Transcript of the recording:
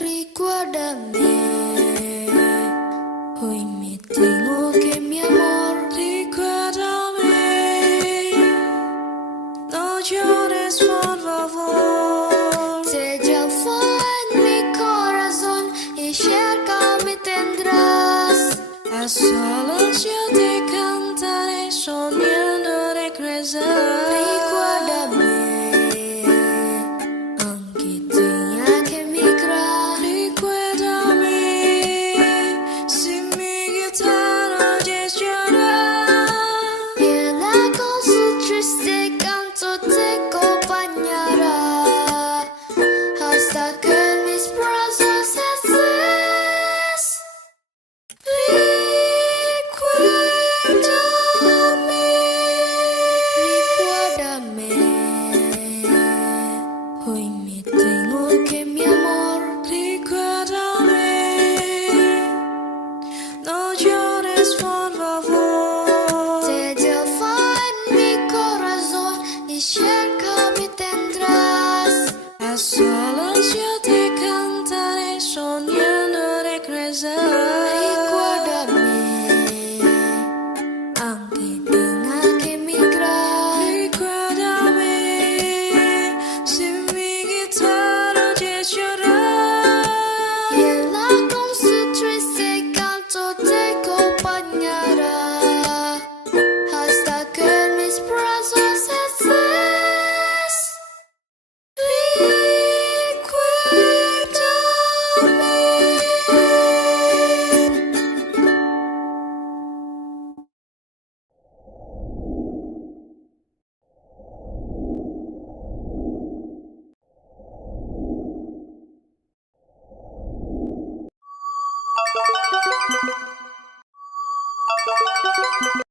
Recuérdame, hoy me tengo que mi amor. Recuérdame, no llores por favor. Te llevo en mi corazón y cerca me tendrás. A solas yo te cantaré soñando regresar. Recuérdame.